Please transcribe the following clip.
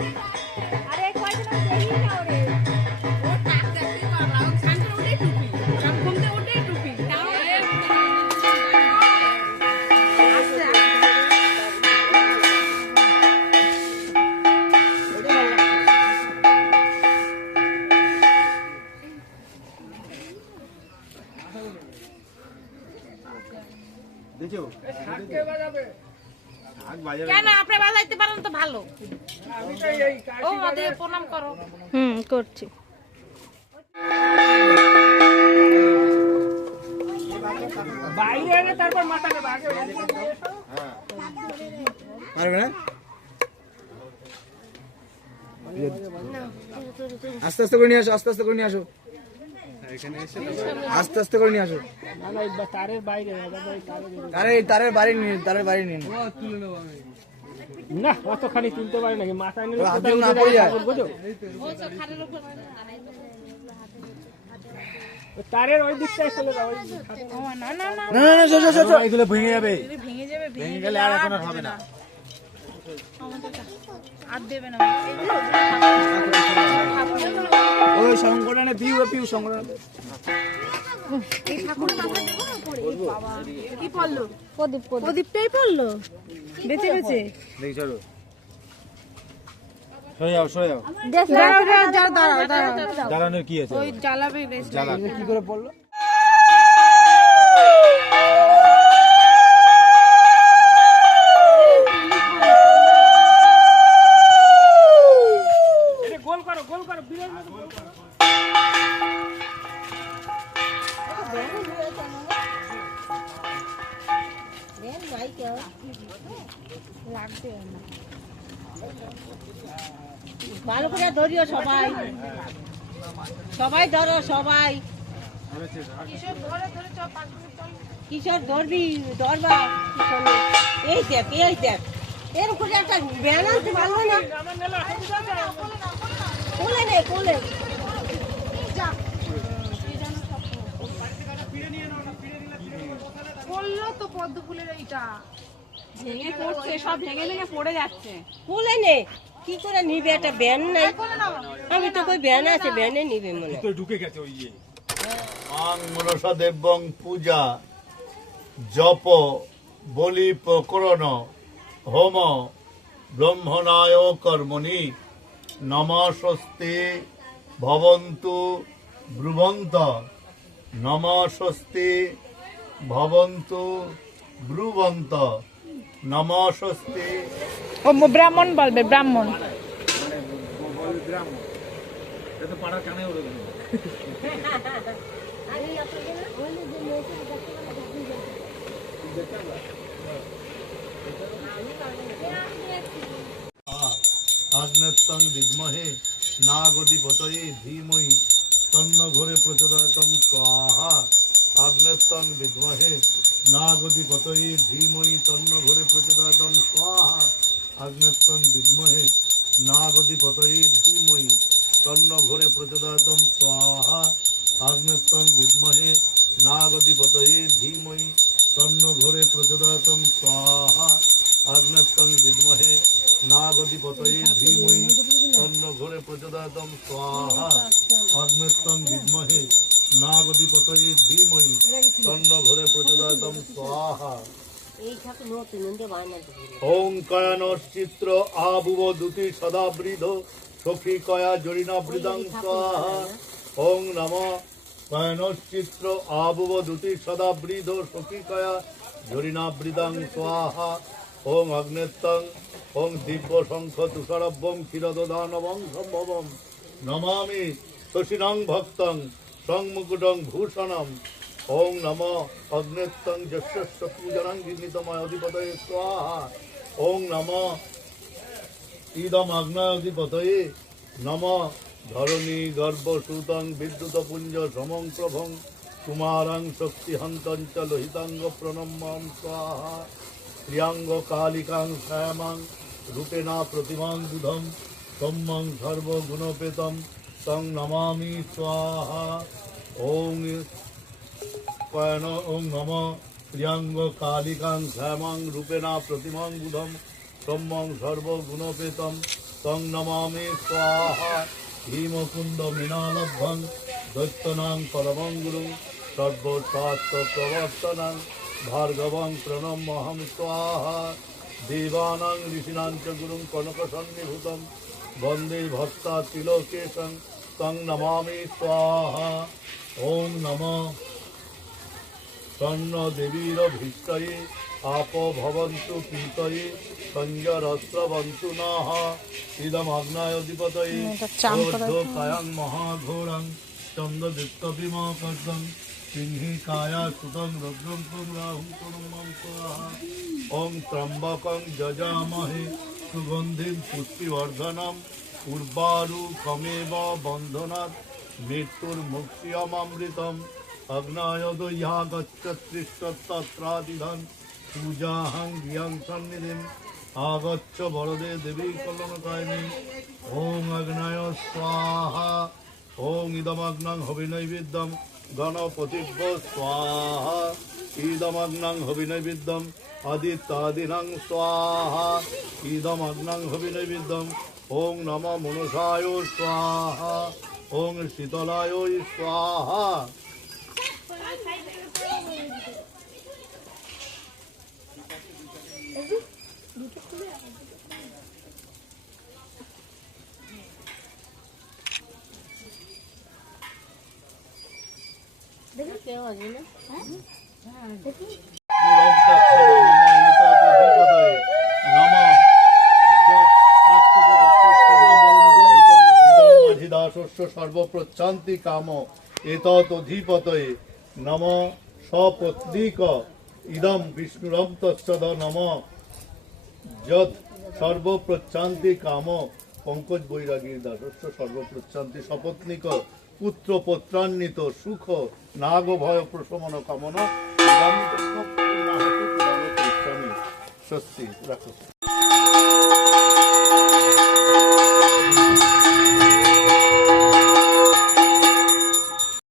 अरे कौन सा नहीं क्या हो रे वो टाक देखते बाबा खान के उठे टूपी सब घूमते उठे टूपी দেখো কেন আপনি বাজাইতে পারেন তো ভালো ও আমাদের প্রণাম করো করছি বাইরে এনে তারপর মাথাটা আগে পারবে না আস্তে আস্তে করে নিয়ে আসো আস্তে আস্তে করে নিয়ে আসো আস্তে আস্তে করে নিয়ে আসো না না এই তারের বাইরে তারের বাড়ি নিয়ে না অতখানি তুলতে পারি নাকি মাথায় নিলে হাত দিয়ে না পড়ে যায় বুঝো ও সব খাটের উপর তারের ওই দিকটায় চলে যাও না না না না না না এগুলো ভেঙে যাবে ভেঙে যাবে ভেঙে গেলে আর এখন আর হবে না আর দেবে না ওই সংগঠনে পিউ সংগঠনে এই ঠাকুরের মাথায় দেবো না পড়ে এই বাবা কি পড়লো প্রদীপ প্রদীপটাই পড়লো বেঁচে বেঁচে দেখি চলো সরে যাও দাঁড়াও জ্বালানোর কি আছে ওই জ্বালাবে বেশ জ্বালা কি করে পড়লো গোল করো বিরাট মতো গোল করো ভালো করে ধরিও সবাই সবাই ধরো সবাই কিশোর ধরবি ধরবা এই দেখ এর করে একটা ব্যান আনতে পারবো না আমার নেলা কোলে নে কোলে পড়লো তো পদ্ম ফুলের এইটা ভেঙে পড়ছে সব ভেঙে ভেঙে পড়ে যাচ্ছে কোলে নে কি করে নিবে একটা ব্যান নাই আমি তো কই ব্যান আছে ব্যানে নিবে মনে হয়। ঢুকে গেছে ওই ইয়ে আং মনসা দেবং পূজা জপ বলি প্রকরণ হোম ব্রহ্মণায় কর্মণি নমস্তে ভবন্তু ব্রুবন্ত নমস্তে ভবন্তু ব্রুবন্ত নমস্তে ও ব্রাহ্মণ বলবে ব্রাহ্মণ এটা তো পাড়ার কানে উড়ে গেল আগ্নেয়ং বিদ্মহে নাগধিপতয়ে ধীমহি তন্ন ঘোরে প্রচোদয়াৎ স্বাহা আগ্নেয়ং বিদ্মহে নাগধিপতয়ে ধীমহি তন্ন ঘোরে প্রচোদয়াৎ স্বাহা আগ্নেয়ং বিদ্মহে নাগধিপতয়ে ধীমহি তন্ন ঘোরে প্রচোদয়াৎ স্বাহা আগ্নেয়ং বিদ্মহে নাগধিপতয়ে ধীমহি তন্ন ঘোরে প্রচোদয়াৎ স্বাহা আগ্নেয়ং বিদ্মহে নাগধিপতয়ে ধীমহি তন্ন ঘোরে প্রচোদয়াৎ স্বাহা আগ্নেয়ং বিদ্মহে নাগধিপতয়ে ধীমহি তন্ন ঘোরে প্রচোদয়াৎ স্বাহা এই ঠাকুর নতুন নন্দে বায়না ওং কয়ানশ্চিত্র আবুব দুতি সদাবৃধ সখী কয়া জরিনাবৃদং স্বাহা ওং নম কয়ানশ্চিত্র আবুব দুতি সদাবৃধ সখী কয়া জরিনাবৃদং স্বাহা ওং অগ্নেত্তং ওং দিব্য শঙ্খ তুষারব্যং ক্ষীরদানবং সম্ভবম নমামি শশিনং ভক্তং সংমুকুটং ভূষণম ওং নম অগ্নেত্তং যস্য পূজনং গিন্নিতময় অধিপতয়ে স্বাহা ওং নম ইদম আগ্নেয় অধিপতয়ে নম ধরণী গর্ভসূতং বিদ্যুতপুঞ্জ সমং প্রভং কুমারং শক্তিহন্তং চ লোহিতাঙ্গ প্রণম্যং স্বাহা প্রিয়াঙ্গ কালিকাং শ্যামাং রূপেণা প্রতিমাং বুধম সম্যং সর্বগুণপেতম তং নমামি স্বাহা ওং কয়ন ওং নম প্রিয়াঙ্গ কালিকাং শ্যামাং রূপেণা প্রতিমাং বুধম সম্যং সর্বগুণপেতম তং নমামি স্বাহা হিমকুন্দ মৃণালভ্যং দৈত্যনাং পরমং গুরুং সর্বশাস্ত্র প্রবর্তনাং ভার্গবং প্রণম্যহং স্বাহা দেবানাং ঋষিণাং চ গুরুং কনকসন্নিভূতং বন্দে ভক্তা তিলোকেশং তং নমামি স্বাহা ওম নমঃ স্বর্ণ দেবীর ভীষ্টয়ে আপ ভবন্তু পীতয়ে সঞ্জরস্রবন্তু নঃ ইদমগ্নায়ধিপতয়ে কায়াং মহাঘোরং চন্দ্রদীপ্ত বিমকর্দং সিংহি কায়া সুতং রুদ্রং ত্বং রাহুং তনুমং স্বাহা ওং ত্রম্বকং যজামহে সুগন্ধিম পুষ্টিবর্ধনম উর্বারুকমেব বন্ধনাৎ মৃত্যুর মুক্তিয়মৃতম অগ্নায়দ ইহা গচ্ছত্রিস্তত্রাদিধন পূজাহং গৃহং সন্নিধিম আগচ্ছ বরদে দেবী কলনকায়িনী ওং অগ্নায় স্বাহা ওং ইদমগ্নং হবিনৈবেদ্যম গণপতিভ্য স্বাহা ইদমগ্নং হবিনৈবেদ্যম আদিত্যাদিনং স্বাহা ইদমগ্নং হবিনৈবেদ্যম ওং নম মনসায় স্বাহা ওং শীতলায় স্বাহা কেউ আসবে না সর্বপ্রচ্ছান্তি কাম এতদধিপতয়ে নম সপত্নিক ইদম বিষ্ণুরম তৎসদ নম যৎ সর্বপ্রচ্ছান্তি কাম পঙ্কজ বৈরাগীর দাসস্য সর্বপ্রচ্ছান্তি সপত্নিক পুত্র পত্রান্বিত সুখ নাগ ভয় প্রশমন কামনা স্বস্তি রাখো।